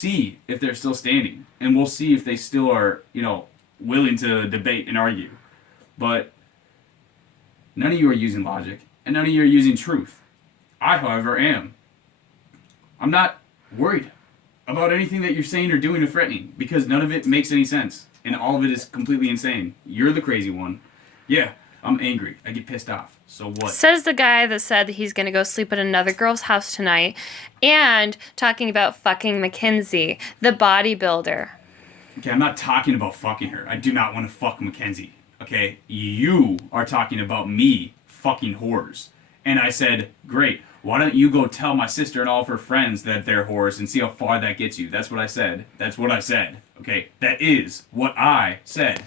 see if they're still standing, and we'll see if they still are, willing to debate and argue. But none of you are using logic, and none of you are using truth. I, however, am. I'm not worried about anything that you're saying or doing or threatening, because none of it makes any sense, and all of it is completely insane. You're the crazy one. Yeah, I'm angry. I get pissed off. So what? Says the guy that said that he's going to go sleep at another girl's house tonight, and talking about fucking Mackenzie, the bodybuilder. Okay, I'm not talking about fucking her. I do not want to fuck Mackenzie. Okay, you are talking about me fucking whores. And I said, great, why don't you go tell my sister and all of her friends that they're whores and see how far that gets you. That's what I said. That's what I said. Okay, that is what I said.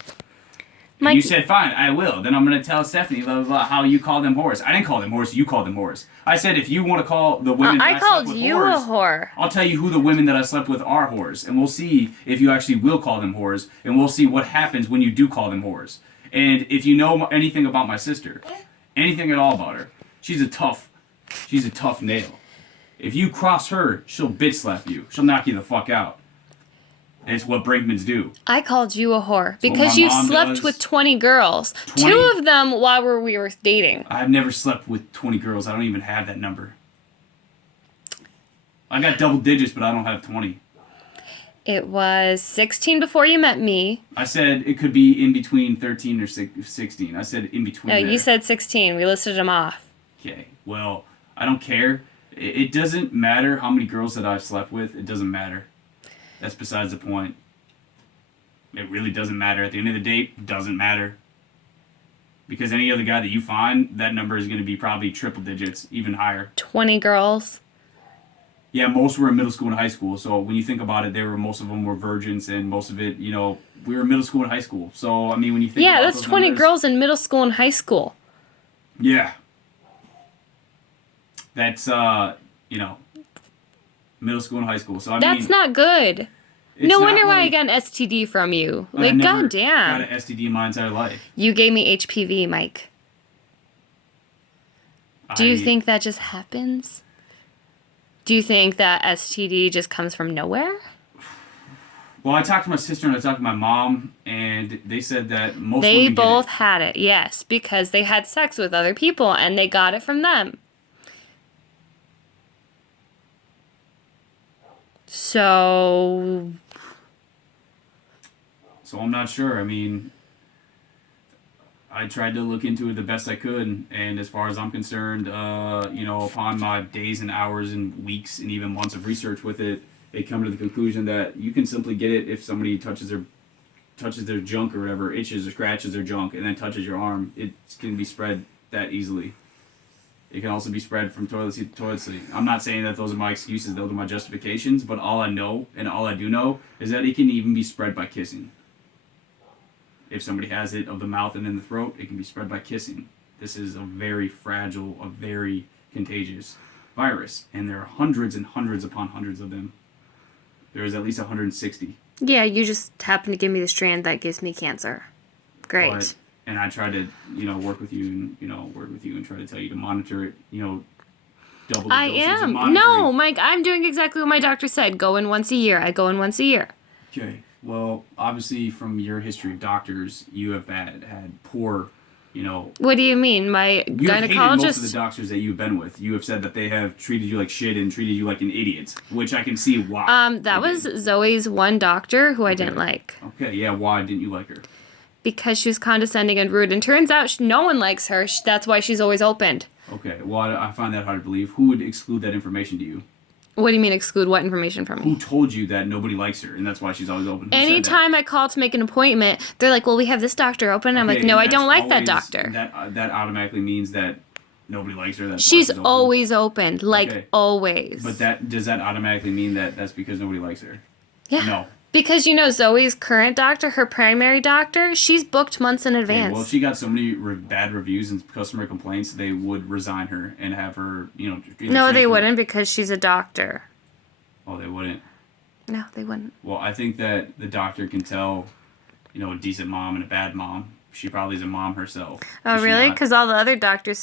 And you said, fine, I will. Then I'm going to tell Stephanie blah, blah, blah, how you call them whores. I didn't call them whores, you called them whores. I said, if you want to call the women that I slept with you whores, a whore. I'll tell you who the women that I slept with are whores. And we'll see if you actually will call them whores. And we'll see what happens when you do call them whores. And if you know anything about my sister, anything at all about her, she's a tough nail. If you cross her, she'll bitch slap you. She'll knock you the fuck out. And it's what Brinkmans do. I called you a whore because you slept with 20 girls. 2 of them while we were dating. I've never slept with 20 girls. I don't even have that number. I got double digits, but I don't have 20. It was 16 before you met me. I said it could be in between 13 or 16. I said in between. No, you said 16. We listed them off. Okay, well, I don't care. It doesn't matter how many girls that I've slept with. It doesn't matter. That's besides the point. It really doesn't matter. At the end of the day, it doesn't matter. Because any other guy that you find, that number is going to be probably triple digits, even higher. 20 girls? Yeah, most were in middle school and high school. So when you think about it, most of them were virgins, and most of it, we were in middle school and high school. So, I mean, when you think about that's 20 numbers, girls in middle school and high school. Yeah. That's, middle school and high school. So that's not good. No wonder why I got an STD from you. Like, goddamn. I got an STD in my entire life. You gave me HPV, Mike. Do you think that just happens? Do you think that STD just comes from nowhere? Well, I talked to my sister and I talked to my mom, and they said that most they women both get it. had it, yes, because they had sex with other people and they got it from them. So I'm not sure. I mean, I tried to look into it the best I could, and as far as I'm concerned, upon my days and hours and weeks and even months of research with it, they come to the conclusion that you can simply get it if somebody touches their junk or whatever, itches or scratches their junk, and then touches your arm. It can be spread that easily. It can also be spread from toilet seat to toilet seat. I'm not saying that those are my excuses, those are my justifications, but all I know, and all I do know, is that it can even be spread by kissing. If somebody has it of the mouth and in the throat, it can be spread by kissing. This is a very fragile, a very contagious virus, and there are hundreds and hundreds upon hundreds of them. There is at least 160. Yeah, you just happen to give me the strand that gives me cancer. Great. And I try to, work with you and try to tell you to monitor it, double the dosage. I am. No, Mike, I'm doing exactly what my doctor said. Go in once a year. I go in once a year. Okay. Well, obviously from your history of doctors, you have had poor, What do you mean? My you have hated gynecologist? most of the doctors that you've been with. You have said that they have treated you like shit and treated you like an idiot, which I can see why. That was Zoe's one doctor who I didn't like. Okay, yeah, why didn't you like her? Because she was condescending and rude, and turns out no one likes her. That's why she's always opened. Okay, well, I find that hard to believe. Who would exclude that information to you? What do you mean exclude what information from me? Who told you that nobody likes her and that's why she's always open? Anytime I call to make an appointment, they're like, well, we have this doctor open. I'm like, no, I don't like that doctor. That automatically means that nobody likes her. She's always open, always. But does that automatically mean that that's because nobody likes her? Yeah. No. Because, Zoe's current doctor, her primary doctor, she's booked months in advance. Okay, well, if she got so many bad reviews and customer complaints, they would resign her and have her, No, they wouldn't because she's a doctor. Oh, they wouldn't? No, they wouldn't. Well, I think that the doctor can tell, a decent mom and a bad mom. She probably is a mom herself. Oh, really? Because all the other doctors say